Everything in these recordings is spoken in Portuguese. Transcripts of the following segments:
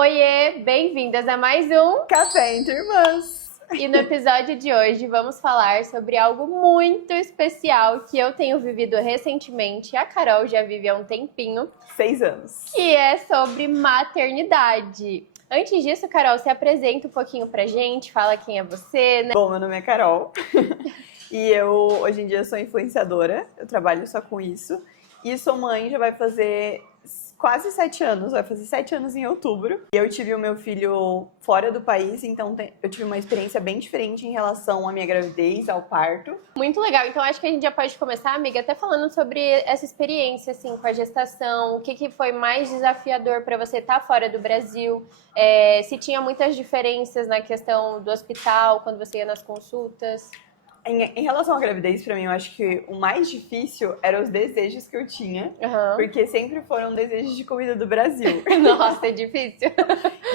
Oiê, bem-vindas a mais um Café Entre Irmãs. E no episódio de hoje vamos falar sobre algo muito especial que eu tenho vivido recentemente, a Carol já vive há um tempinho. 6 anos. Que é sobre maternidade. Antes disso, Carol, se apresenta um pouquinho pra gente, fala quem é você, né? Bom, meu nome é Carol e eu hoje em dia sou influenciadora, eu trabalho só com isso. E sou mãe, já vai fazer quase 7 anos, vai fazer 7 anos em outubro. Eu tive o meu filho fora do país, então eu tive uma experiência bem diferente em relação à minha gravidez, ao parto. Muito legal, então acho que a gente já pode começar, amiga, até falando sobre essa experiência, assim, com a gestação, o que foi mais desafiador para você estar fora do Brasil, se tinha muitas diferenças na questão do hospital, quando você ia nas consultas. Em relação à gravidez, pra mim, eu acho que o mais difícil eram os desejos que eu tinha, porque sempre foram desejos de comida do Brasil. Nossa, é difícil.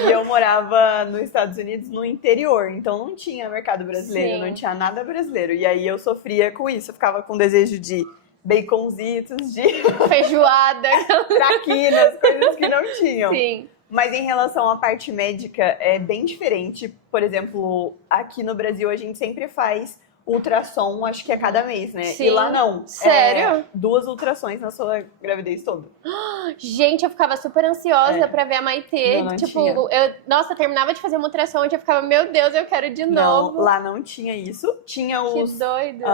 E eu morava nos Estados Unidos, no interior, então não tinha mercado brasileiro, Sim. não tinha nada brasileiro. E aí eu sofria com isso, eu ficava com desejo de baconzitos, de Feijoada. traquinas, coisas que não tinham. Sim. Mas em relação à parte médica, é bem diferente. Por exemplo, aqui no Brasil a gente sempre faz ultrassom, acho que a cada mês, né? Sim. E lá não. Sério? 2 ultrassons na sua gravidez toda. Gente, eu ficava super ansiosa pra ver a Maitê. Não Tipo, tinha. eu terminava de fazer uma ultrassom e eu ficava, meu Deus, eu quero de Não, novo. lá não tinha isso. Tinha Que doido.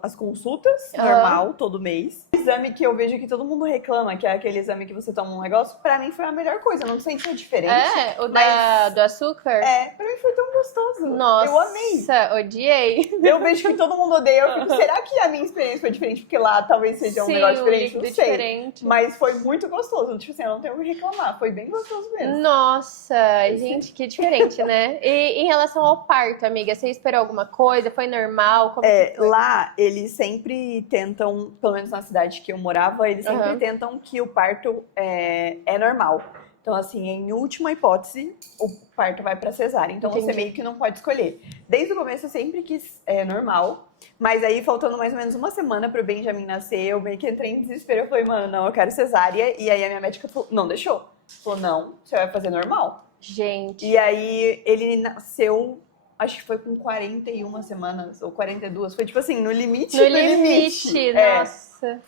as consultas, normal, todo mês. O exame que eu vejo que todo mundo reclama, que é aquele exame que você toma um negócio, pra mim foi a melhor coisa. Eu não sentia diferente. É, o mas do açúcar? pra mim foi tão gostoso. Nossa, Eu amei. Odiei. Eu vejo que todo mundo odeia. Eu fico, será que a minha experiência foi diferente? Porque lá talvez seja um Sim, negócio diferente, líquido não sei. diferente. Mas foi muito gostoso. Tipo assim, eu não tenho o que reclamar. Foi bem gostoso mesmo. Nossa, gente, que diferente, né? E em relação ao parto, amiga, você esperou alguma coisa? Foi normal? Como que foi? Lá, eles sempre tentam, pelo menos na cidade que eu morava, eles sempre tentam que o parto é normal. Então, assim, em última hipótese, o parto vai pra cesárea. Então, Entendi. você meio que não pode escolher. Desde o começo, eu sempre quis normal. Mas aí, faltando mais ou menos uma semana pro Benjamin nascer, eu meio que entrei em desespero. Eu falei, mano, não, eu quero cesárea. E aí, a minha médica falou, não deixou. Falou, não, você vai fazer normal. Gente. E aí, ele nasceu, acho que foi com 41 semanas, ou 42. Foi, tipo assim, no limite No do limite, É. nossa.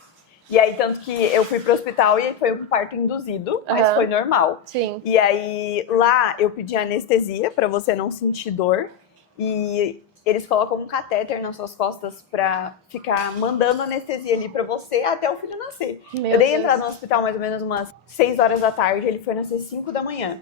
E aí, tanto que eu fui pro hospital e foi um parto induzido, mas foi normal. Sim. E aí, lá, eu pedi anestesia pra você não sentir dor. E eles colocam um catéter nas suas costas pra ficar mandando anestesia ali pra você até o filho nascer. Meu Eu dei Deus. entrada no hospital mais ou menos umas 6 horas da tarde, ele foi nascer 5 da manhã.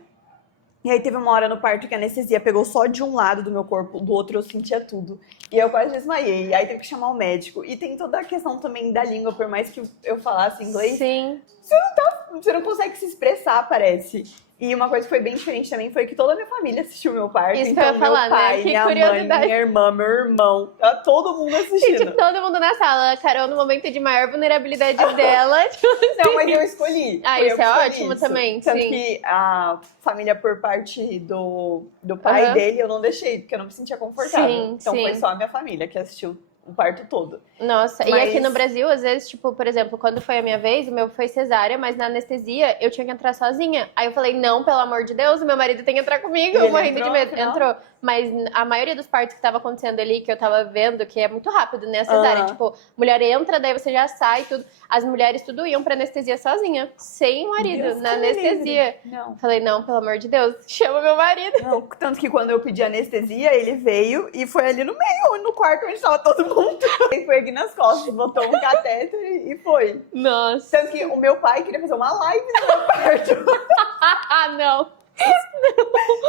E aí teve uma hora no parto que a anestesia pegou só de um lado do meu corpo, do outro eu sentia tudo. E eu quase desmaiei, aí teve que chamar o médico. E tem toda a questão também da língua, por mais que eu falasse inglês, Sim. você não consegue se expressar, parece. E uma coisa que foi bem diferente também foi que toda a minha família assistiu meu parto. Isso que então, eu ia falar, meu pai, né? Que minha mãe, curiosidade. minha irmã, meu irmão, tá todo mundo assistindo. Gente, todo mundo na sala. A Carol, no momento de maior vulnerabilidade dela. Tipo assim. Não, mas eu escolhi. Ah, Foi eu isso que é escolhi ótimo isso. também, Tanto sim. que a família por parte do pai dele, eu não deixei, porque eu não me sentia confortável. Sim, então sim. foi só a minha família que assistiu o parto todo. Nossa, e Mas- aqui no Brasil, às vezes, tipo, por exemplo, quando foi a minha vez, o meu foi cesárea, mas na anestesia eu tinha que entrar sozinha. Aí eu falei, não, pelo amor de Deus, o meu marido tem que entrar comigo, E ele morrendo de entrou medo. no final? Entrou. Mas a maioria dos partos que tava acontecendo ali, que eu tava vendo, que é muito rápido, né, a cesárea. Tipo, mulher entra, daí você já sai, tudo. As mulheres tudo iam pra anestesia sozinha, sem o marido, Deus na que me anestesia. livre. Não. Falei, não, pelo amor de Deus, chama meu marido. Não, tanto que quando eu pedi anestesia, ele veio e foi ali no meio, no quarto onde estava todo mundo. Ele foi aqui nas costas, botou um catéter e foi. Nossa. Tanto que o meu pai queria fazer uma live no meu parto. Ah, não.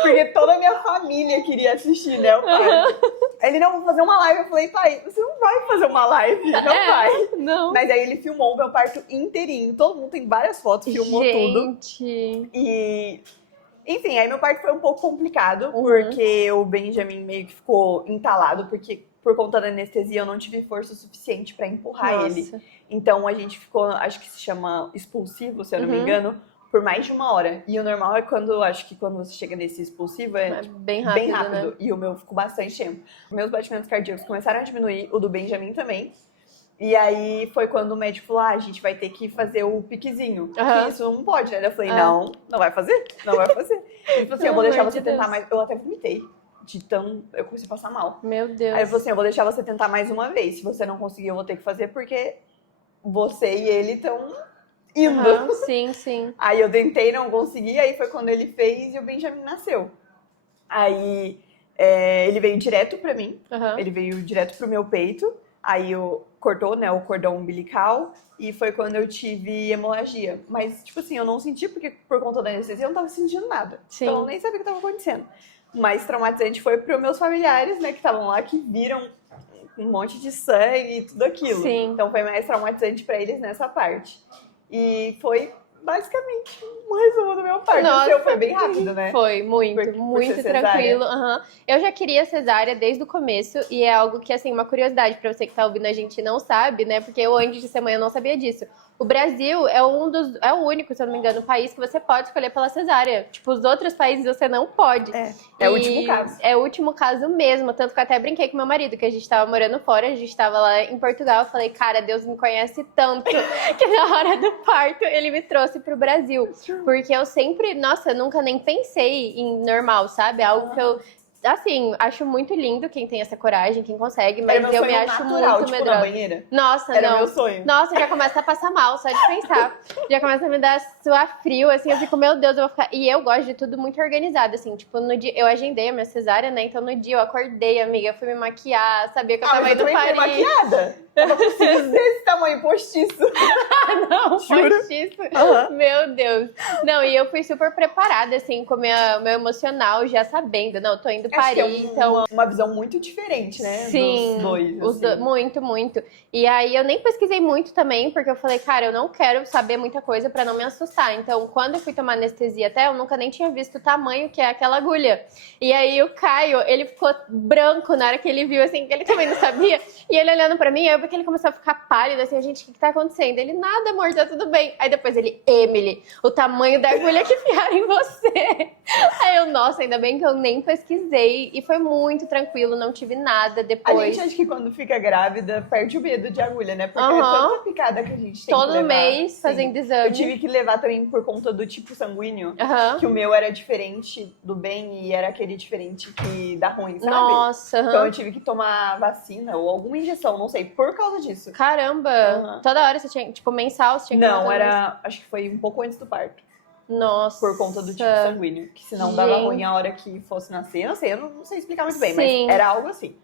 Porque toda a minha família queria assistir, né, o parto. Ele, não, vou fazer uma live. Eu falei, pai, você não vai fazer uma live, não vai. Não. Mas aí ele filmou o meu parto inteirinho. Todo mundo tem várias fotos, filmou tudo. Gente. E... Enfim, aí meu parto foi um pouco complicado, porque o Benjamin meio que ficou entalado, porque por conta da anestesia eu não tive força suficiente pra empurrar ele. Então a gente ficou, acho que se chama expulsivo, se eu não me engano, por mais de 1 hora. E o normal é quando, acho que quando você chega nesse expulsivo, é tipo, bem rápido, né? E o meu ficou bastante tempo. Meus batimentos cardíacos começaram a diminuir, o do Benjamin também. E aí foi quando o médico falou, a gente vai ter que fazer o piquezinho. Que isso não pode, né? Eu falei, não vai fazer, não vai fazer. Ele falou assim, eu vou deixar você tentar mais. Eu até vomitei. Eu comecei a passar mal. Meu Deus. Aí ele falou assim, eu vou deixar você tentar mais uma vez. Se você não conseguir, eu vou ter que fazer, porque você e ele estão indo. Sim, sim. Aí eu tentei, não consegui, aí foi quando ele fez e o Benjamin nasceu. Aí ele veio direto pra mim, ele veio direto pro meu peito, aí cortou, né, o cordão umbilical, e foi quando eu tive hemorragia. Mas, tipo assim, eu não senti, porque por conta da anestesia eu não tava sentindo nada. Sim. Então eu nem sabia o que tava acontecendo. Mais traumatizante foi pros meus familiares, né, que estavam lá, que viram um monte de sangue e tudo aquilo. Sim. Então foi mais traumatizante pra eles nessa parte. E foi basicamente um resumo do meu parto. O seu foi bem rápido, né? Foi, muito, muito tranquilo. Eu já queria cesárea desde o começo, e é algo que, assim, uma curiosidade pra você que tá ouvindo a gente não sabe, né? Porque eu, antes de ser mãe, eu não sabia disso. O Brasil é o único, se eu não me engano, país que você pode escolher pela cesárea. Tipo, os outros países você não pode. É o último caso. É o último caso mesmo. Tanto que eu até brinquei com meu marido, que a gente tava morando fora, a gente tava lá em Portugal. Eu falei, cara, Deus me conhece tanto que na hora do parto ele me trouxe pro Brasil. Porque eu sempre, nossa, nunca nem pensei em normal, sabe? Algo que eu... Assim, acho muito lindo quem tem essa coragem, quem consegue, mas eu me acho natural, muito tipo, medrosa. na banheira? Nossa, Era não. meu sonho. Nossa, já começa a passar mal, só de pensar. Já começa a me dar suar frio, assim, eu fico, meu Deus, eu vou ficar... E eu gosto de tudo muito organizado, assim, tipo, no dia... Eu agendei a minha cesárea, né, então no dia eu acordei, amiga, fui me maquiar, sabia que eu tava indo Paris. maquiada. Eu não consigo ser esse tamanho postiço. Não, Juro? postiço. Meu Deus. Não, e eu fui super preparada, assim, com o meu emocional, já sabendo, não, tô indo Paris, então... Uma visão muito diferente, né? Sim, dos dois. Assim. Muito, muito. E aí eu nem pesquisei muito também, porque eu falei, cara, eu não quero saber muita coisa pra não me assustar. Então, quando eu fui tomar anestesia até, eu nunca nem tinha visto o tamanho que é aquela agulha. E aí o Caio, ele ficou branco na hora que ele viu, assim, que ele também não sabia. E ele olhando pra mim, eu vi que ele começou a ficar pálido, assim, gente, o que tá acontecendo? Ele, nada, amor, tá tudo bem. Aí depois ele, Emily, o tamanho da agulha que enfiaram em você. Aí eu, nossa, ainda bem que eu nem pesquisei. E foi muito tranquilo, não tive nada depois. A gente acha que quando fica grávida, perde o medo de agulha, né? Porque é tanta picada que a gente tem todo que levar. mês fazendo exame. Eu tive que levar também por conta do tipo sanguíneo, que o meu era diferente do bem e era aquele diferente que dá ruim, sabe? Nossa. Então eu tive que tomar vacina ou alguma injeção, não sei, por causa disso. Caramba! Toda hora você tinha, tipo, mensal, você tinha que Não, acho que foi um pouco antes do parto. Nossa. Por conta do tipo sanguíneo. Que senão dava ruim a hora que fosse nascer. Não sei, eu não sei explicar muito bem, mas era algo assim.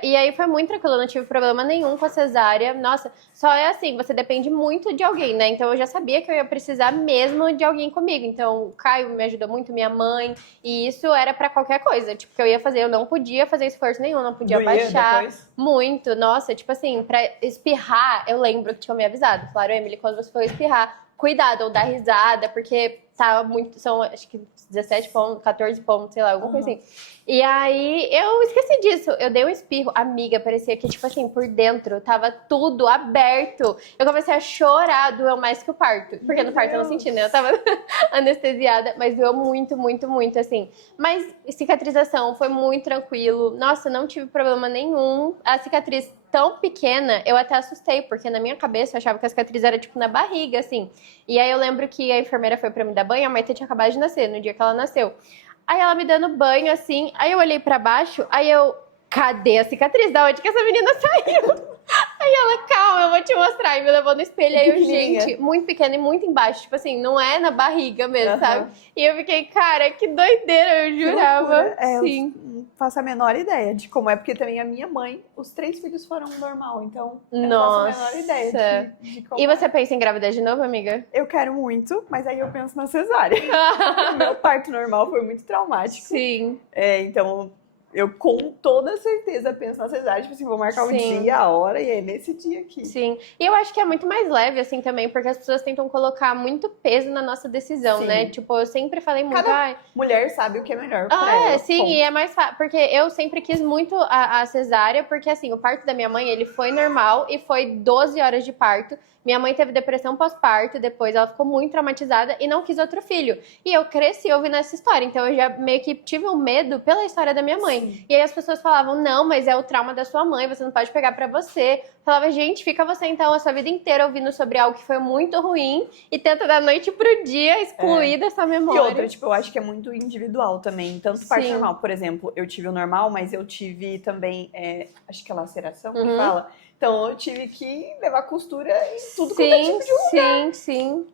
E aí foi muito tranquilo, eu não tive problema nenhum com a cesárea. Nossa, só é assim, você depende muito de alguém, né? Então eu já sabia que eu ia precisar mesmo de alguém comigo. Então o Caio me ajudou muito, minha mãe. E isso era pra qualquer coisa, tipo, que eu ia fazer. Eu não podia fazer esforço nenhum, não podia baixar. Depois? Muito, nossa, tipo assim, pra espirrar, eu lembro que tinham me avisado. Falaram, Emily, quando você for espirrar, cuidado, ou dar risada, porque tá muito, são acho que 17 pontos, 14 pontos, sei lá, alguma coisa assim. E aí eu esqueci disso, eu dei um espirro, amiga, parecia que, tipo assim, por dentro tava tudo aberto. Eu comecei a chorar, doeu mais que o parto, porque no parto eu não senti, né? Eu tava anestesiada, mas doeu muito, muito, muito, assim. Mas cicatrização foi muito tranquilo, nossa, não tive problema nenhum. A cicatriz tão pequena, eu até assustei, porque na minha cabeça eu achava que a cicatriz era, tipo, na barriga, assim. E aí eu lembro que a enfermeira foi pra me dar banho, a Maite tinha acabado de nascer, no dia que ela nasceu. Aí ela me dando banho, assim, aí eu olhei pra baixo, aí eu, cadê a cicatriz? Da onde que essa menina saiu? Aí ela, calma, eu vou te mostrar. E me levou no espelho, aí eu, gente, muito pequena e muito embaixo. Tipo assim, não é na barriga mesmo, sabe? E eu fiquei, cara, que doideira, eu jurava. Sim. Eu não faço a menor ideia de como é, porque também a minha mãe, os 3 filhos foram normal, então eu não faço a menor ideia de como E você pensa em engravidar de novo, amiga? Eu quero muito, mas aí eu penso na cesárea. Meu parto normal foi muito traumático. Sim. Então... Eu com toda certeza penso na cesárea, tipo assim, vou marcar o dia, a hora, e é nesse dia aqui. Sim, e eu acho que é muito mais leve, assim, também, porque as pessoas tentam colocar muito peso na nossa decisão, né? Tipo, eu sempre falei muito... Cada mulher sabe o que é melhor pra ela. Sim, ponto. E é mais fácil, porque eu sempre quis muito a cesárea, porque, assim, o parto da minha mãe, ele foi normal e foi 12 horas de parto. Minha mãe teve depressão pós-parto, depois ela ficou muito traumatizada e não quis outro filho. E eu cresci ouvindo essa história, então eu já meio que tive um medo pela história da minha mãe. E aí as pessoas falavam, não, mas é o trauma da sua mãe, você não pode pegar pra você. Falava, gente, fica você então a sua vida inteira ouvindo sobre algo que foi muito ruim e tenta da noite pro dia excluir dessa memória. E outra, tipo, eu acho que é muito individual também. Tanto parte Sim. normal, por exemplo, eu tive o normal, mas eu tive também, acho que é laceração que fala. Então eu tive que levar costura em tudo quanto é tipo de lugar. Sim.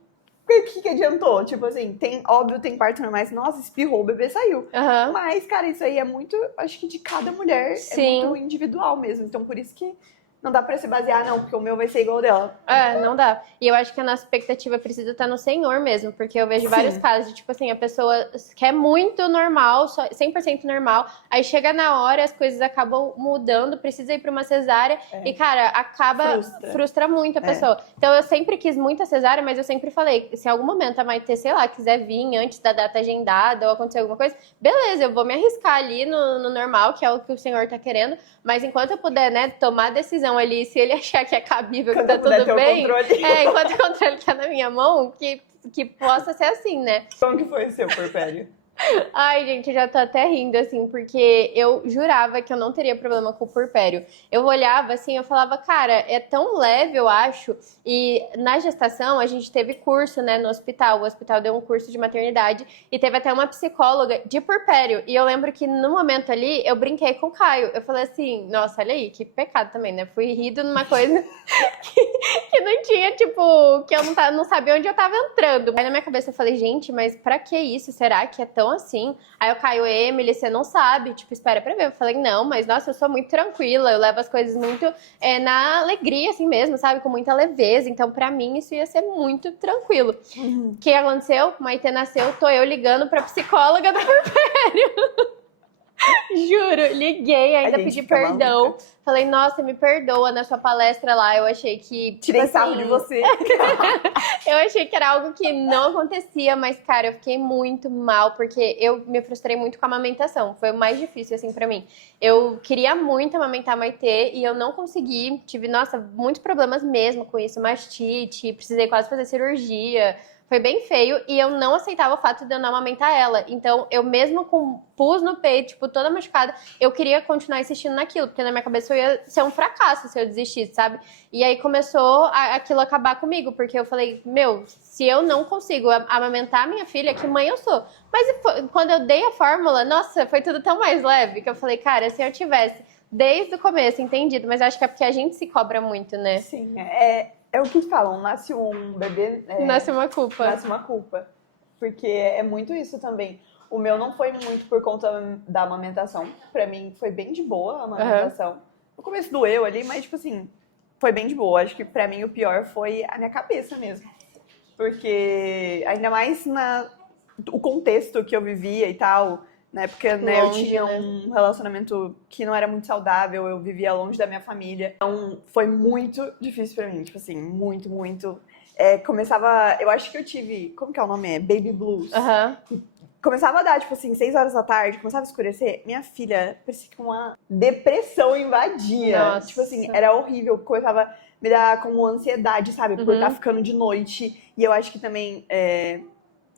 O que adiantou? Tipo assim, óbvio, tem partos normais, nossa, espirrou, o bebê saiu. Mas, cara, isso aí é muito, acho que de cada mulher, é muito individual mesmo. Então, por isso que não dá pra se basear, não, porque o meu vai ser igual ao dela. Não dá. E eu acho que a nossa expectativa precisa estar no Senhor mesmo, porque eu vejo vários casos de, tipo assim, a pessoa quer muito normal, 100% normal, aí chega na hora, as coisas acabam mudando, precisa ir pra uma cesárea, e, cara, frustra muito a pessoa. Então, eu sempre quis muito a cesárea, mas eu sempre falei, se em algum momento a Maitê, sei lá, quiser vir antes da data agendada ou acontecer alguma coisa, beleza, eu vou me arriscar ali no normal, que é o que o Senhor tá querendo, mas enquanto eu puder, né, tomar a decisão ali, se ele achar que é cabível, que tá tudo bem, enquanto o controle tá na minha mão, que possa ser assim, né? Como que foi o seu puerpério? Ai, gente, eu já tô até rindo, assim, porque eu jurava que eu não teria problema com o puerpério. Eu olhava, assim, eu falava, cara, é tão leve, eu acho. E na gestação, a gente teve curso, né, no hospital. O hospital deu um curso de maternidade e teve até uma psicóloga de puerpério. E eu lembro que no momento ali, eu brinquei com o Caio. Eu falei assim, nossa, olha aí, que pecado também, né? Fui rido numa coisa que não tinha, tipo, que eu não sabia onde eu tava entrando. Aí na minha cabeça eu falei, gente, mas pra que isso? Será que é tão assim? Aí o Caio, Emily, você não sabe, tipo, espera pra ver. Eu falei, não, mas nossa, eu sou muito tranquila, eu levo as coisas muito na alegria, assim mesmo, sabe? Com muita leveza, então pra mim isso ia ser muito tranquilo. O que aconteceu? Maitê nasceu, tô eu ligando pra psicóloga do puerpério. Juro, liguei, ainda pedi perdão. Maluca. Falei, nossa, me perdoa na sua palestra lá. Eu achei que. Tirei sarro de você. Eu achei que era algo que não acontecia, mas, cara, eu fiquei muito mal, porque eu me frustrei muito com a amamentação. Foi o mais difícil, assim, pra mim. Eu queria muito amamentar a Maitê e eu não consegui. Tive, nossa, muitos problemas mesmo com isso. Mastite, precisei quase fazer cirurgia. Foi bem feio e eu não aceitava o fato de eu não amamentar ela. Então, eu mesmo com pus no peito, tipo, toda machucada, eu queria continuar insistindo naquilo, porque na minha cabeça eu ia ser um fracasso se eu desistisse, sabe? E aí começou aquilo a acabar comigo, porque eu falei, meu, se eu não consigo amamentar minha filha, que mãe eu sou? Mas quando eu dei a fórmula, nossa, foi tudo tão mais leve, que eu falei, cara, se eu tivesse desde o começo entendido, mas acho que é porque a gente se cobra muito, né? Sim, é o que falam, nasce um bebê... nasce uma culpa. Nasce uma culpa. Porque é muito isso também. O meu não foi muito por conta da amamentação. Pra mim foi bem de boa a amamentação. No começo doeu ali, mas tipo assim, foi bem de boa. Acho que pra mim o pior foi a minha cabeça mesmo. Porque ainda mais o contexto que eu vivia e tal... Na época, né, eu tinha um relacionamento que não era muito saudável, eu vivia longe da minha família. Então, foi muito difícil pra mim, tipo assim, muito, muito. Começava, eu acho que eu tive, como que é o nome? Baby Blues. Começava a dar, tipo assim, 6 horas da tarde, começava a escurecer, minha filha parecia que uma depressão invadia. Nossa. Tipo assim, era horrível, começava a me dar como ansiedade, sabe, por estar ficando de noite. E eu acho que também,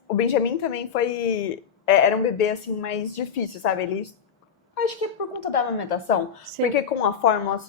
o Benjamin também foi... Era um bebê, assim, mais difícil, sabe? Acho que é por conta da amamentação. Sim. Porque com a fórmula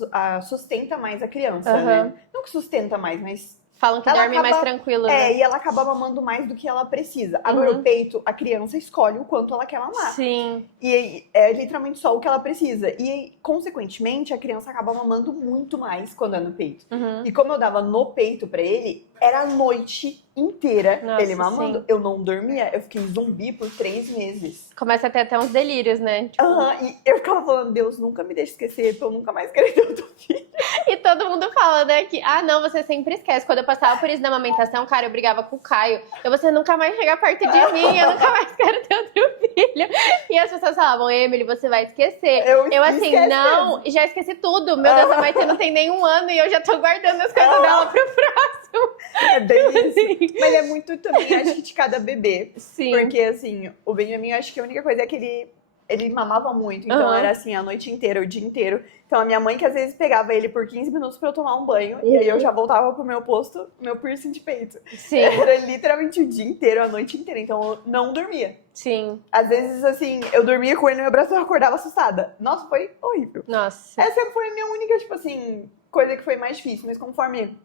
sustenta mais a criança, né? Não que sustenta mais, mas... Falam que dorme mais tranquilo, né? E ela acaba mamando mais do que ela precisa. Agora, o peito, a criança escolhe o quanto ela quer mamar. Sim. E é literalmente só o que ela precisa. E, consequentemente, a criança acaba mamando muito mais quando é no peito. E como eu dava no peito pra ele, era a noite inteira ele mamando. Sim. Eu não dormia, eu fiquei zumbi por 3 meses. Começa a ter até uns delírios, né? Tipo... E eu ficava falando, Deus, nunca me deixe esquecer, pra eu nunca mais querer ter outro filho. E todo mundo fala, né, que, não, você sempre esquece. Quando eu passava por isso na amamentação, cara, eu brigava com o Caio. Você nunca mais chega perto de mim, eu nunca mais quero ter outro filho. E as pessoas falavam, Emily, você vai esquecer. Eu assim, não, já esqueci tudo. Meu Deus, a Maitê não tem nem 1 ano e eu já tô guardando as coisas dela pro próximo. É bem isso. Mas é muito também, acho que de cada bebê. Sim. Porque, assim, o Benjamin, acho que a única coisa é que ele ele mamava muito, então era assim, a noite inteira, o dia inteiro. Então a minha mãe que às vezes pegava ele por 15 minutos pra eu tomar um banho, e aí eu já voltava pro meu posto, meu piercing de peito. Sim. Era literalmente o dia inteiro, a noite inteira, então eu não dormia. Sim. Às vezes, assim, eu dormia com ele no meu braço e eu acordava assustada. Nossa, foi horrível. Nossa. Essa foi a minha única, tipo assim, coisa que foi mais difícil, mas conforme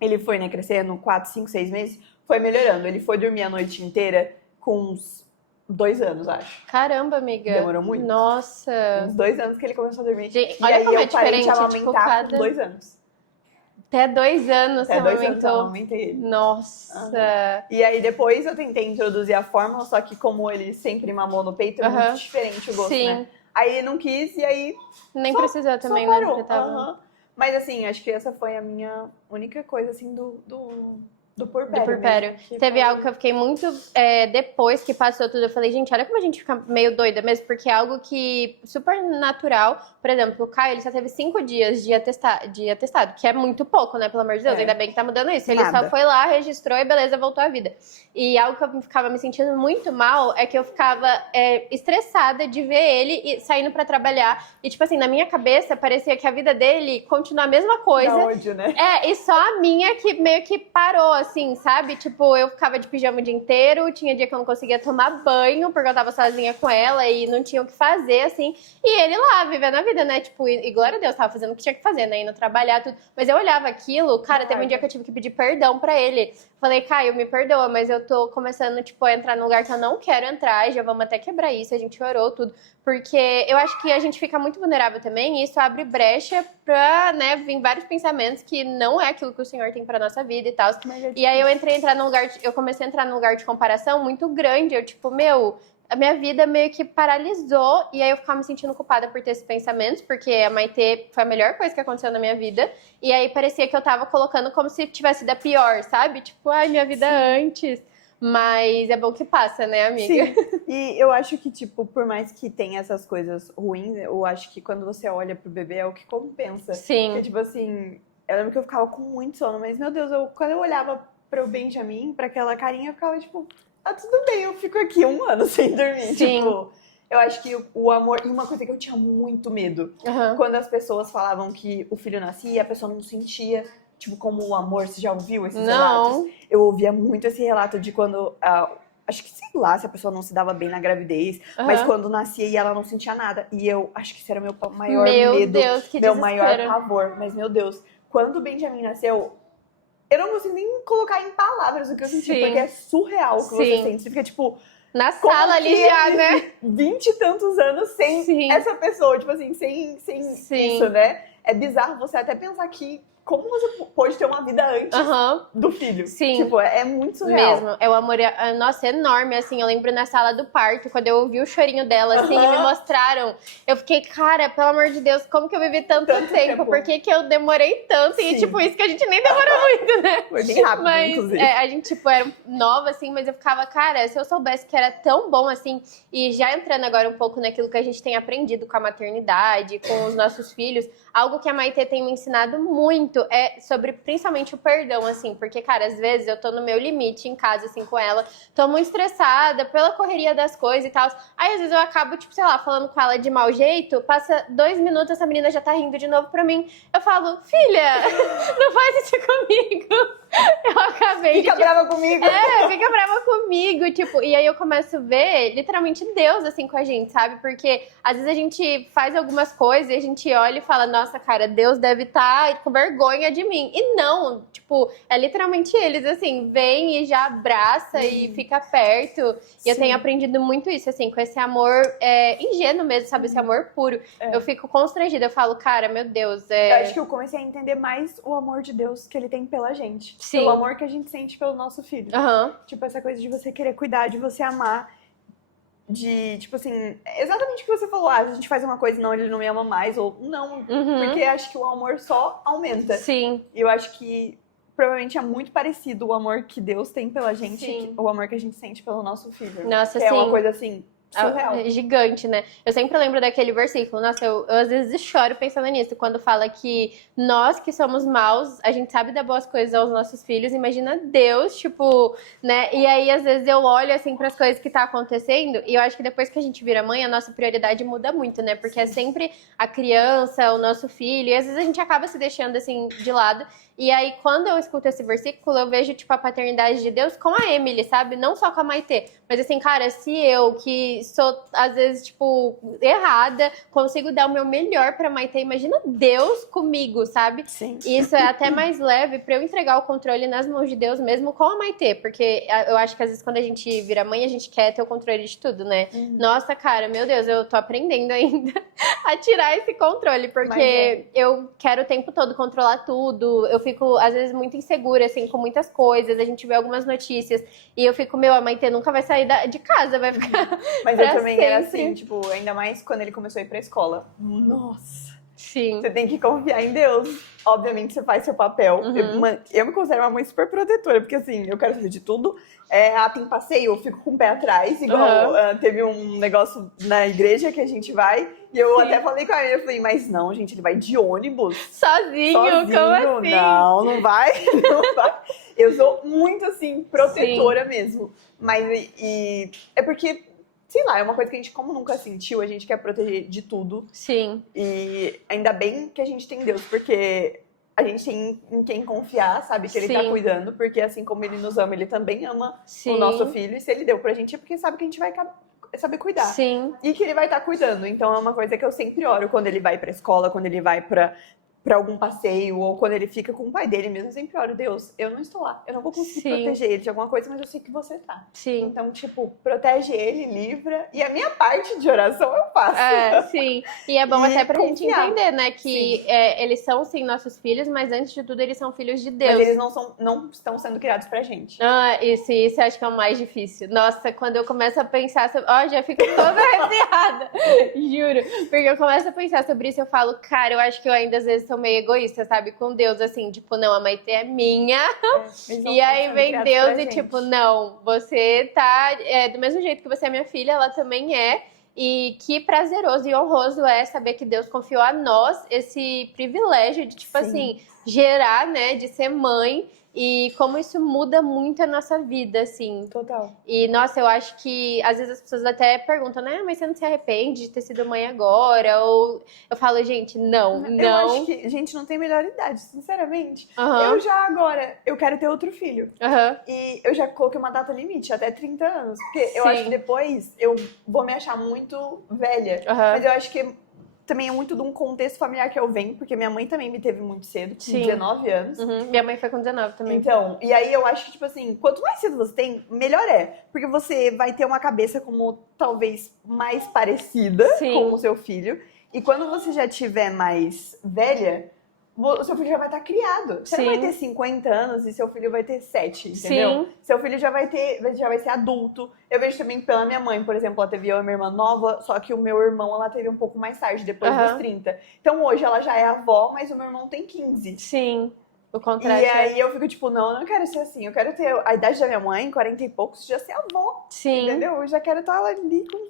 ele foi, né, crescendo, 4, 5, 6 meses, foi melhorando. Ele foi dormir a noite inteira com uns 2 anos, acho. Caramba, amiga. Demorou muito. Nossa. Uns 2 anos que ele começou a dormir. Gente, e olha aí como é eu parei de diferente, amamentar tipo, cada... com 2 anos. Até 2 anos Até você 2 anos eu amamentou. amamentei ele. Nossa. E aí depois eu tentei introduzir a fórmula, só que como ele sempre mamou no peito, é muito diferente o gosto, Sim. né? Aí ele não quis e aí... Nem precisou também, só né? parou. Porque tava... Mas assim, acho que essa foi a minha única coisa, assim, do puerpério. Do puerpério. Teve algo que eu fiquei muito... depois que passou tudo, eu falei, gente, olha como a gente fica meio doida mesmo, porque é algo que super natural. Por exemplo, o Caio, ele só teve 5 dias de atestado, que é muito pouco, né? Pelo amor de Deus, ainda bem que tá mudando isso. Ele só foi lá, registrou e beleza, voltou à vida. E algo que eu ficava me sentindo muito mal é que eu ficava estressada de ver ele saindo pra trabalhar. E, tipo assim, na minha cabeça, parecia que a vida dele continua a mesma coisa. Da ódio, né? E só a minha que meio que parou, assim, sabe? Tipo, eu ficava de pijama o dia inteiro, tinha dia que eu não conseguia tomar banho, porque eu tava sozinha com ela e não tinha o que fazer, assim. E ele lá, vivendo a vida, né? Tipo, e glória a Deus, tava fazendo o que tinha que fazer, né? Indo trabalhar, tudo. Mas eu olhava aquilo, cara, teve um dia que eu tive que pedir perdão pra ele. Falei, Caio, me perdoa, mas eu tô começando, tipo, a entrar num lugar que eu não quero entrar, e já vamos até quebrar isso, a gente orou, tudo. Porque eu acho que a gente fica muito vulnerável também, e isso abre brecha pra, né, vir vários pensamentos que não é aquilo que o Senhor tem pra nossa vida e tal. E aí eu comecei a entrar num lugar de comparação muito grande, eu, tipo, a minha vida meio que paralisou, e aí eu ficava me sentindo culpada por ter esses pensamentos, porque a Maitê foi a melhor coisa que aconteceu na minha vida, e aí parecia que eu tava colocando como se tivesse sido a pior, sabe? Tipo, ai, minha vida antes. Mas é bom que passa, né, amiga? Sim. E eu acho que, tipo, por mais que tenha essas coisas ruins, eu acho que quando você olha pro bebê é o que compensa. Sim. Porque, tipo assim, eu lembro que eu ficava com muito sono, mas, meu Deus, quando eu olhava pro Benjamin, pra aquela carinha, eu ficava, tipo, ah, tudo bem, eu fico aqui 1 ano sem dormir. Sim. Tipo, eu acho que o amor... E uma coisa que eu tinha muito medo, quando as pessoas falavam que o filho nascia e a pessoa não sentia, tipo, como o amor. Você já ouviu esses relatos? Eu ouvia muito esse relato de quando... acho que, sei lá, se a pessoa não se dava bem na gravidez, mas quando nascia e ela não sentia nada. E eu acho que isso era meu maior medo. Meu Deus, que meu desespero. maior pavor. Mas, meu Deus, quando o Benjamin nasceu... Eu não consigo nem colocar em palavras o que eu senti, porque é surreal o que você sente. Você fica, tipo... Na sala ali já, né? 20 e tantos anos sem essa pessoa, tipo assim, sem isso, né? É bizarro você até pensar que como você pode ter uma vida antes do filho. Sim. Tipo, é muito surreal. Mesmo. É o amor, nossa, enorme, assim. Eu lembro na sala do parto, quando eu ouvi o chorinho dela, assim, e me mostraram. Eu fiquei, cara, pelo amor de Deus, como que eu vivi tanto tempo? Por que que eu demorei tanto? Sim. E, tipo, isso que a gente nem demorou muito, né? Foi bem rápido, mas, inclusive. a gente, tipo, era nova, assim, mas eu ficava, cara, se eu soubesse que era tão bom, assim, e já entrando agora um pouco naquilo que a gente tem aprendido com a maternidade, com os nossos filhos, algo que a Maitê tem me ensinado muito é sobre, principalmente, o perdão, assim, porque, cara, às vezes eu tô no meu limite em casa, assim, com ela, tô muito estressada pela correria das coisas e tal, aí às vezes eu acabo, tipo, sei lá, falando com ela de mau jeito, passa 2 minutos, essa menina já tá rindo de novo pra mim, eu falo, filha, não faz isso comigo. Eu acabei Fica brava comigo. Fica brava comigo, tipo, e aí eu começo a ver, literalmente, Deus, assim, com a gente, sabe? Porque às vezes a gente faz algumas coisas e a gente olha e fala, nossa, cara, Deus deve estar com vergonha de mim. E não, tipo, é literalmente eles, assim, vem e já abraça e fica perto. E eu tenho aprendido muito isso, assim, com esse amor ingênuo mesmo, sabe? Esse amor puro. Eu fico constrangida, eu falo, cara, meu Deus, Eu acho que eu comecei a entender mais o amor de Deus que ele tem pela gente. Sim. O amor que a gente sente pelo nosso filho. Tipo, essa coisa de você querer cuidar, de você amar. De, tipo assim, exatamente o que você falou. A gente faz uma coisa e não, ele não me ama mais. Ou não, porque acho que o amor só aumenta. Sim. E eu acho que provavelmente é muito parecido o amor que Deus tem pela gente, o amor que a gente sente pelo nosso filho. Nossa, que é uma coisa assim, surreal. É gigante, né? Eu sempre lembro daquele versículo. Nossa, eu às vezes choro pensando nisso. Quando fala que nós que somos maus, a gente sabe dar boas coisas aos nossos filhos. Imagina Deus, tipo, né? E aí, às vezes, eu olho, assim, pras coisas que tá acontecendo. E eu acho que depois que a gente vira mãe, a nossa prioridade muda muito, né? Porque é sempre a criança, o nosso filho. E às vezes a gente acaba se deixando, assim, de lado. E aí, quando eu escuto esse versículo, eu vejo, tipo, a paternidade de Deus com a Emily, sabe? Não só com a Maitê. Mas, assim, cara, se eu, que sou, às vezes, tipo, errada, consigo dar o meu melhor pra Maitê, imagina Deus comigo, sabe? Sim. E isso é até mais leve pra eu entregar o controle nas mãos de Deus mesmo com a Maitê. Porque eu acho que, às vezes, quando a gente vira mãe, a gente quer ter o controle de tudo, né? Nossa, cara, meu Deus, eu tô aprendendo ainda a tirar esse controle. Porque eu quero o tempo todo controlar tudo. Eu fico, às vezes, muito insegura, assim, com muitas coisas. A gente vê algumas notícias e eu fico, a Maitê nunca vai sair de casa, vai ficar. Mas eu também era assim, tipo, ainda mais quando ele começou a ir pra escola. Nossa! Sim. Você tem que confiar em Deus. Obviamente, você faz seu papel. Eu me considero uma mãe super protetora, porque assim, eu quero saber de tudo. Tem passeio, eu fico com o pé atrás, igual teve um negócio na igreja que a gente vai. E eu até falei com ele, eu falei, mas não, gente, ele vai de ônibus. Sozinho? Como assim? Não vai, não vai. Eu sou muito, assim, protetora mesmo. Mas, é porque, sei lá, é uma coisa que a gente, como nunca sentiu, a gente quer proteger de tudo. Sim. E ainda bem que a gente tem Deus, porque a gente tem em quem confiar, sabe? Que ele tá cuidando, porque assim como ele nos ama, ele também ama o nosso filho. E se ele deu pra gente, é porque sabe que a gente vai saber cuidar. Sim. E que ele vai estar cuidando. Então é uma coisa que eu sempre oro quando ele vai pra escola, quando ele vai pra algum passeio, ou quando ele fica com o pai dele mesmo. Eu sempre oro, Deus, eu não estou lá. Eu não vou conseguir proteger ele de alguma coisa, mas eu sei que você tá. Sim. Então, tipo, protege ele, livra. E a minha parte de oração eu faço. Sim. E é bom até pra gente entender, né? Que eles são, sim, nossos filhos, mas antes de tudo, eles são filhos de Deus. Mas eles não estão sendo criados pra gente. Isso eu acho que é o mais difícil. Nossa, quando eu começo a pensar sobre... já fico toda arrepiada. Juro. Porque eu começo a pensar sobre isso, eu falo, cara, eu acho que eu ainda às vezes sou meio egoísta, sabe? Com Deus, assim, tipo, não, a Maitê é minha. E aí vem Deus e tipo, não, você tá... do mesmo jeito que você é minha filha, ela também é. E que prazeroso e honroso é saber que Deus confiou a nós esse privilégio de, tipo assim, gerar, né? De ser mãe. E como isso muda muito a nossa vida, assim. Total. E, nossa, eu acho que às vezes as pessoas até perguntam, né? Mas você não se arrepende de ter sido mãe agora? Ou eu falo, gente, não. Eu acho que a gente não tem melhor idade, sinceramente. Eu já agora, eu quero ter outro filho. E eu já coloquei uma data limite, até 30 anos. Porque eu acho que depois eu vou me achar muito velha. Mas eu acho que também é muito de um contexto familiar que eu venho, porque minha mãe também me teve muito cedo, com 19 anos. Minha mãe foi com 19 também. Então, e aí eu acho que, tipo assim, quanto mais cedo você tem, melhor é. Porque você vai ter uma cabeça como, talvez, mais parecida com o seu filho. E quando você já tiver mais velha, o seu filho já vai estar criado. Você não vai ter 50 anos e seu filho vai ter 7, entendeu? Seu filho já vai ser adulto. Eu vejo também pela minha mãe, por exemplo, ela teve eu e minha irmã nova, só que o meu irmão, ela teve um pouco mais tarde, depois dos 30. Então hoje ela já é avó, mas o meu irmão tem 15. Sim. O contraste. E aí eu fico tipo, não, eu não quero ser assim. Eu quero ter a idade da minha mãe, 40 e poucos, já ser avó. Entendeu? Eu já quero estar ela ali com...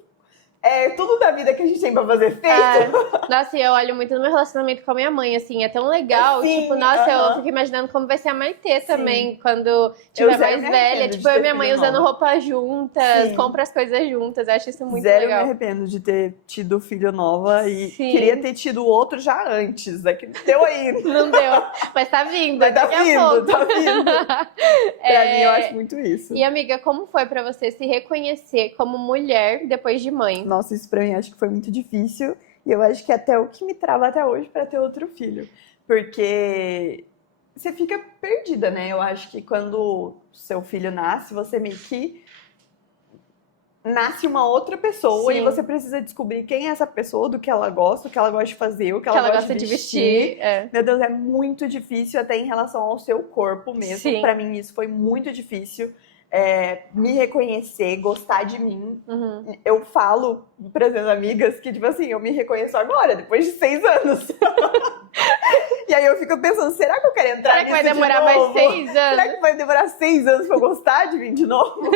tudo da vida que a gente tem pra fazer feito. Nossa, e eu olho muito no meu relacionamento com a minha mãe, assim, é tão legal. Tipo, nossa, eu fico imaginando como vai ser a Maitê também, quando tiver mais velha. Tipo, eu e minha mãe usando roupa juntas, compra as coisas juntas. Eu acho isso muito legal. Zero me arrependo de ter tido filho nova e queria ter tido outro já antes. É que deu aí. Não deu, mas tá vindo. Mas tá vindo. Pra mim, eu acho muito isso. E, amiga, como foi pra você se reconhecer como mulher depois de mãe? Nossa, isso pra mim acho que foi muito difícil. E eu acho que até o que me trava até hoje pra ter outro filho. Porque você fica perdida, né? Eu acho que quando seu filho nasce, você meio que nasce uma outra pessoa e você precisa descobrir quem é essa pessoa, do que ela gosta, o que ela gosta de fazer, o que ela gosta de vestir. Meu Deus, é muito difícil até em relação ao seu corpo mesmo. Pra mim isso foi muito difícil. Me reconhecer, gostar de mim. Eu falo para as minhas amigas que, tipo assim, eu me reconheço agora, depois de 6 anos. E aí eu fico pensando, será que eu quero entrar Será que vai nisso de demorar mais novo? 6 anos? Será que vai demorar 6 anos pra eu gostar de vir de novo?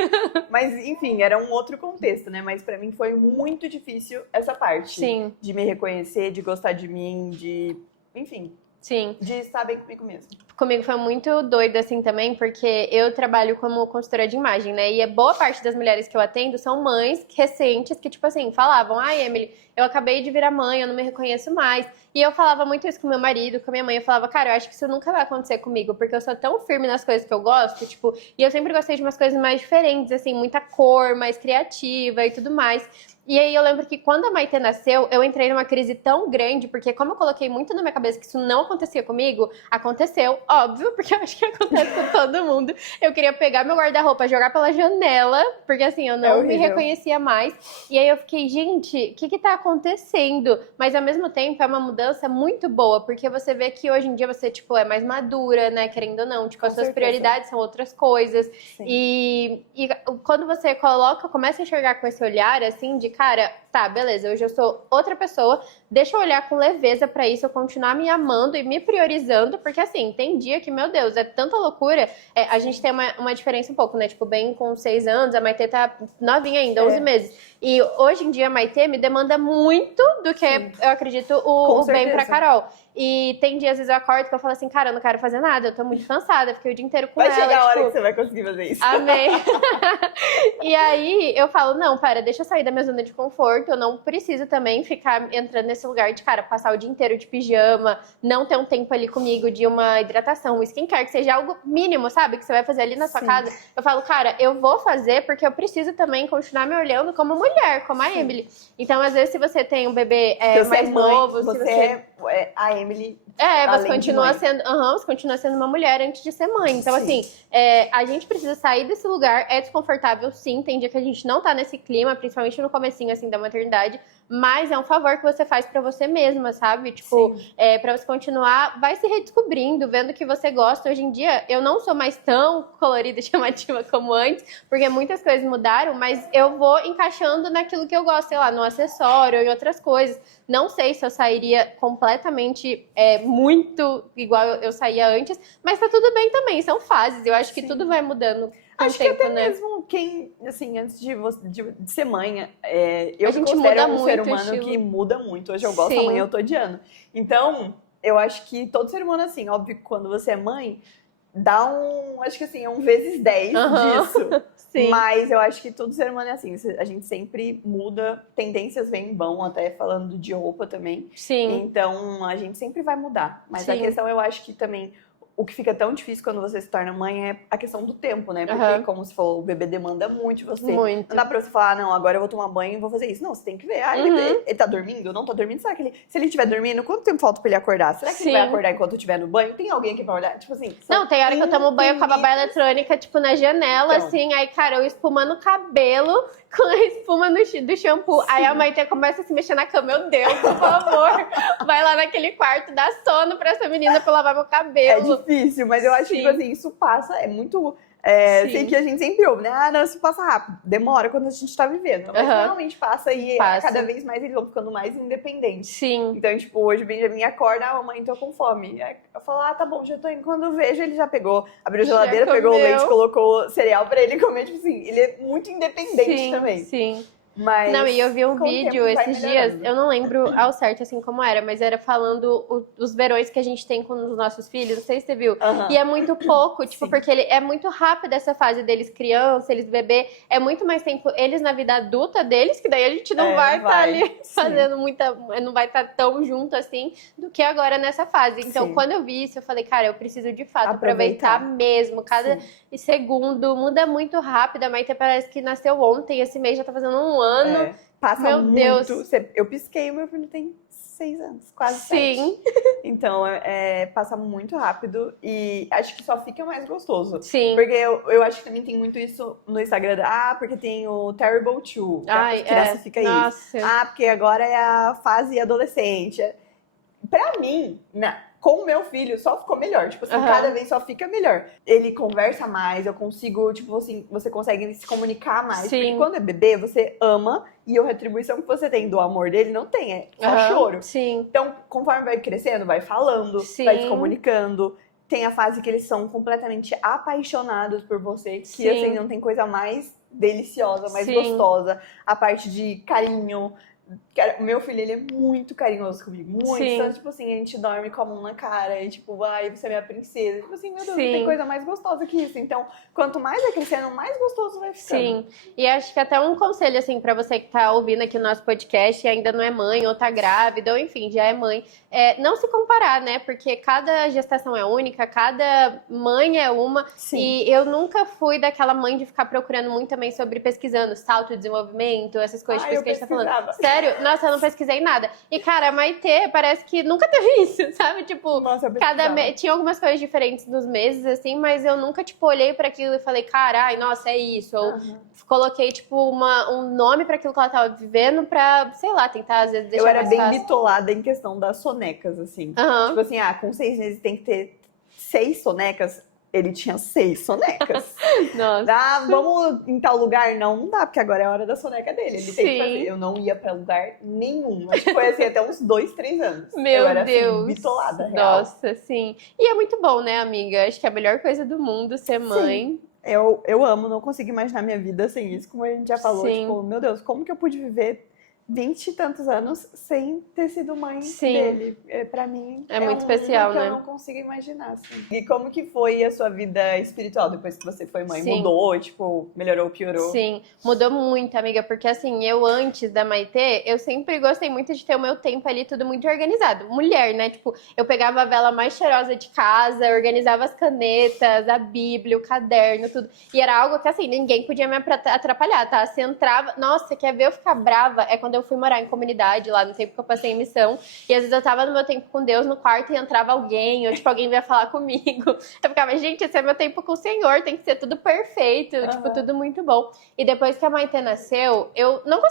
Mas, enfim, era um outro contexto, né? Mas pra mim foi muito difícil essa parte. Sim. De me reconhecer, de gostar de mim, de... Enfim, Sim. de estar bem comigo mesmo. Comigo foi muito doido assim também, porque eu trabalho como consultora de imagem, né? E a boa parte das mulheres que eu atendo são mães recentes que, tipo assim, falavam: ai, Emily, eu acabei de virar mãe, eu não me reconheço mais. E eu falava muito isso com meu marido, com a minha mãe. Eu falava, cara, eu acho que isso nunca vai acontecer comigo, porque eu sou tão firme nas coisas que eu gosto, tipo, e eu sempre gostei de umas coisas mais diferentes, assim, muita cor, mais criativa e tudo mais. E aí eu lembro que quando a Maitê nasceu, eu entrei numa crise tão grande, porque como eu coloquei muito na minha cabeça que isso não acontecia comigo, aconteceu, óbvio, porque eu acho que acontece com todo mundo. Eu queria pegar meu guarda-roupa, jogar pela janela, porque assim, eu não me reconhecia mais. E aí eu fiquei, gente, o que tá acontecendo? Mas ao mesmo tempo é uma mudança muito boa, porque você vê que hoje em dia você, tipo, é mais madura, né, querendo ou não. Tipo, as suas prioridades são outras coisas. E quando você começa a enxergar com esse olhar, assim, de cara, tá, beleza, hoje eu sou outra pessoa, deixa eu olhar com leveza pra isso, eu continuar me amando e me priorizando, porque assim, tem dia que, meu Deus, é tanta loucura, a gente tem uma diferença um pouco, né, tipo, bem com 6 anos, a Maitê tá novinha ainda, 11 meses, e hoje em dia a Maitê me demanda muito do que eu acredito o bem pra Carol. E tem dias, às vezes eu acordo que eu falo assim, cara, eu não quero fazer nada, eu tô muito cansada, fiquei o dia inteiro com ela. Vai chegar a hora tipo, que você vai conseguir fazer isso. Amém. E aí eu falo, não, pera, deixa eu sair da minha zona de conforto, eu não preciso também ficar entrando nesse lugar de, cara, passar o dia inteiro de pijama, não ter um tempo ali comigo de uma hidratação, um skincare, que seja algo mínimo, sabe? Que você vai fazer ali na sua casa. Eu falo, cara, eu vou fazer porque eu preciso também continuar me olhando como mulher, como a Emily. Então, às vezes, se você tem um bebê mais novo, se você é a Emily. Você continua sendo, você continua sendo uma mulher antes de ser mãe. Então, assim, a gente precisa sair desse lugar. É desconfortável, sim. Tem dia que a gente não tá nesse clima, principalmente no comecinho, assim, da maternidade. Mas é um favor que você faz pra você mesma, sabe? Tipo, pra você continuar, vai se redescobrindo, vendo o que você gosta. Hoje em dia, eu não sou mais tão colorida e chamativa como antes, porque muitas coisas mudaram, mas eu vou encaixando naquilo que eu gosto, sei lá, no acessório e outras coisas. Não sei se eu sairia completamente muito igual eu saía antes, mas tá tudo bem também, são fases. Eu acho que tudo vai mudando com Acho o tempo, que até né? mesmo quem, assim, antes de ser mãe, A eu me gente considero muda um muito ser o humano estilo. que muda muito. Hoje eu gosto, amanhã eu tô odiando. Então, eu acho que todo ser humano, assim, óbvio que quando você é mãe, dá acho que assim, é um vezes 10 disso. Sim. Mas eu acho que todo ser humano é assim, a gente sempre muda, tendências vêm e vão, até falando de roupa também. Sim. Então, a gente sempre vai mudar. Mas a Sim. questão, eu acho que também, o que fica tão difícil quando você se torna mãe é a questão do tempo, né? Porque, como você falou, o bebê demanda muito de você. Muito. Não dá pra você falar, não, agora eu vou tomar banho e vou fazer isso. Não, você tem que ver. Ah, ele tá dormindo? Não tá dormindo? Será que se ele estiver dormindo, quanto tempo falta pra ele acordar? Será que ele vai acordar enquanto eu estiver no banho? Tem alguém aqui pra olhar? Tipo assim... Não, tem hora que eu tomo banho com a babá eletrônica, tipo, na janela, então, assim. Aí, cara, eu espumando o cabelo com a espuma do shampoo. Sim. Aí a Maitê começa a se mexer na cama. Meu Deus, por favor, vai lá naquele quarto, dá sono pra essa menina pra lavar meu cabelo. É difícil, mas eu acho que, tipo assim, isso passa, é muito... sei que a gente sempre ouve, né? Ah, não, isso passa rápido. Demora quando a gente tá vivendo. Mas realmente passa e cada vez mais eles vão ficando mais independentes. Sim. Então, tipo, hoje o Benjamin acorda, ah, mamãe, tô com fome. Aí eu falo, ah, tá bom, já tô indo. Quando eu vejo, ele já pegou, abriu a geladeira, pegou o leite, colocou cereal pra ele comer. Tipo assim, ele é muito independente também. Sim. Mas não, e eu vi um vídeo esses dias, eu não lembro ao certo assim como era, mas era falando os verões que a gente tem com os nossos filhos, não sei se você viu. E é muito pouco, tipo, porque é muito rápido essa fase deles criança, eles bebê, é muito mais tempo eles na vida adulta deles, que daí a gente não vai estar ali fazendo não vai estar tão junto assim, do que agora nessa fase. Então, quando eu vi isso, eu falei, cara, eu preciso de fato aproveitar mesmo, cada segundo, muda muito rápido. A Maitê parece que nasceu ontem, esse mês já tá fazendo um ano. Passa meu muito. Deus. Eu pisquei, o meu filho tem 6 anos, quase 7. Então, passa muito rápido e acho que só fica mais gostoso. Sim. Porque eu acho que também tem muito isso no Instagram. Porque tem o Terrible 2, que a criança fica isso. Porque agora é a fase adolescente. pra mim, com o meu filho, só ficou melhor. Tipo assim, cada vez só fica melhor. Ele conversa mais, eu consigo, tipo assim, você consegue se comunicar mais. Sim. Porque quando é bebê, você ama e a retribuição que você tem do amor dele não tem, é só choro. Sim. Então, conforme vai crescendo, vai falando, Sim. vai se comunicando. Tem a fase que eles são completamente apaixonados por você, que Sim. assim, não tem coisa mais deliciosa, mais Sim. gostosa. A parte de carinho. O meu filho, ele é muito carinhoso comigo, muito. Sim. Então, tipo assim, a gente dorme com a mão na cara e tipo, ai, você é minha princesa. Tipo assim, meu Deus, Sim. não tem coisa mais gostosa que isso. Então, quanto mais vai crescendo, mais gostoso vai ficando. Sim, e acho que até um conselho, assim, pra você que tá ouvindo aqui o nosso podcast e ainda não é mãe, ou tá grávida, ou enfim, já é mãe, não se comparar, né? Porque cada gestação é única, cada mãe é uma. Sim. E eu nunca fui daquela mãe de ficar procurando muito também sobre pesquisando salto, desenvolvimento, essas coisas tipo, Eu que a gente tá falando. pesquisava. Sério? Nossa, eu não pesquisei nada. E, cara, a Maitê parece que nunca teve isso, sabe? Tipo, Nossa, eu cada pesquisava. tinha algumas coisas diferentes nos meses, assim, mas eu nunca, tipo, olhei pra aquilo e falei, carai, nossa, é isso. Ou coloquei, tipo, um nome pra aquilo que ela tava vivendo pra, sei lá, tentar, às vezes, deixar Eu era mais bem fácil. bitolada em questão das sonecas, assim. Tipo assim, com 6 meses tem que ter 6 sonecas. Ele tinha 6 sonecas. Nossa. Vamos em tal lugar? Não dá, porque agora é a hora da soneca dele. Ele tem que Sim. fazer. Eu não ia pra lugar nenhum. Acho que foi assim até uns 2, 3 anos. Meu eu era Deus. Assim, bitolada, real. Nossa, sim. E é muito bom, né, amiga? Acho que é a melhor coisa do mundo ser mãe. Eu amo, não consigo imaginar minha vida sem isso. Como a gente já falou, Sim. tipo, meu Deus, como que eu pude viver 20 e tantos anos sem ter sido mãe Sim. dele? Pra mim É muito especial, que né? eu não consigo imaginar, assim. E como que foi a sua vida espiritual depois que você foi mãe? Sim. Mudou, tipo, melhorou, piorou? Sim, mudou muito, amiga, porque assim, eu antes da Maitê, eu sempre gostei muito de ter o meu tempo ali tudo muito organizado. Mulher, né? Tipo, eu pegava a vela mais cheirosa de casa, organizava as canetas, a Bíblia, o caderno, tudo. E era algo que, assim, ninguém podia me atrapalhar, tá? Se entrava... Nossa, quer ver eu ficar brava? É quando eu fui morar em comunidade, lá no tempo que eu passei em missão. E às vezes eu tava no meu tempo com Deus no quarto e entrava alguém, ou tipo, alguém vinha falar comigo. Eu ficava, gente, esse é meu tempo com o Senhor, tem que ser tudo perfeito, tipo, tudo muito bom. E depois que a Maitê nasceu, eu não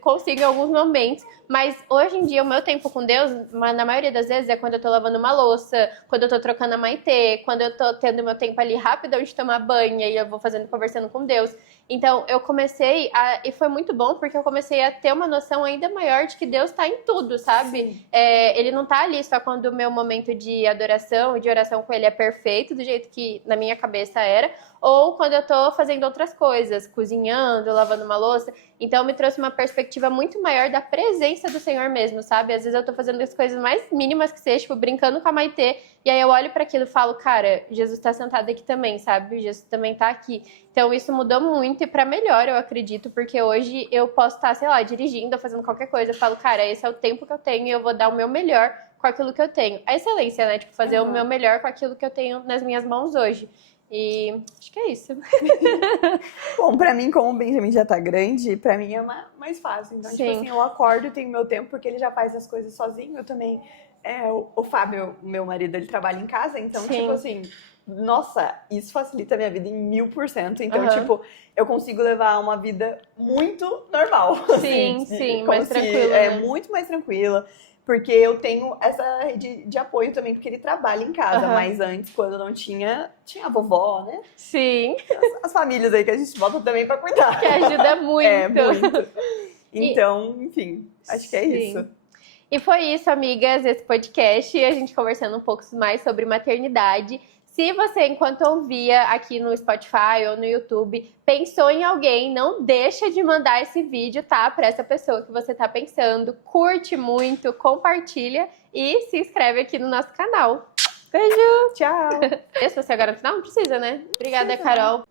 consigo em alguns momentos, mas hoje em dia o meu tempo com Deus, na maioria das vezes, é quando eu tô lavando uma louça, quando eu tô trocando a Maitê, quando eu tô tendo meu tempo ali rapidão de tomar banho, e eu vou conversando com Deus. Então, eu comecei e foi muito bom, porque eu comecei a ter uma noção ainda maior de que Deus tá em tudo, sabe? Ele não tá ali só quando o meu momento de adoração e de oração com Ele é perfeito, do jeito que na minha cabeça era, ou quando eu tô fazendo outras coisas, cozinhando, lavando uma louça. Então, me trouxe uma perspectiva muito maior da presença do Senhor mesmo, sabe? Às vezes eu tô fazendo as coisas mais mínimas que seja, tipo, brincando com a Maitê, e aí eu olho pra aquilo e falo, cara, Jesus tá sentado aqui também, sabe? Jesus também tá aqui. Então, isso mudou muito e pra melhor, eu acredito, porque hoje eu posso estar, sei lá, dirigindo ou fazendo qualquer coisa. Eu falo, cara, esse é o tempo que eu tenho e eu vou dar o meu melhor com aquilo que eu tenho. A excelência, né? Tipo, fazer o meu melhor com aquilo que eu tenho nas minhas mãos hoje. E acho que é isso. Bom, pra mim, como o Benjamin já tá grande, pra mim é mais fácil. Então, tipo assim, eu acordo e tenho meu tempo, porque ele já faz as coisas sozinho. Eu também... o Fábio, meu marido, ele trabalha em casa, então, tipo assim... Nossa, isso facilita a minha vida em 1000%. Então, tipo, eu consigo levar uma vida muito normal. Sim, assim, sim, mais tranquila. É muito mais tranquila. Porque eu tenho essa rede de apoio também, porque ele trabalha em casa. Mas antes, quando não tinha a vovó, né? Sim. As famílias aí que a gente volta também pra cuidar. Que ajuda muito. Muito. Então, enfim, acho que é isso. E foi isso, amigas, esse podcast. A gente conversando um pouco mais sobre maternidade. Se você, enquanto ouvia aqui no Spotify ou no YouTube, pensou em alguém, não deixa de mandar esse vídeo, tá? Para essa pessoa que você tá pensando. Curte muito, compartilha e se inscreve aqui no nosso canal. Beijo! Tchau! Se você agora no final, não precisa, né? Obrigada, Carol.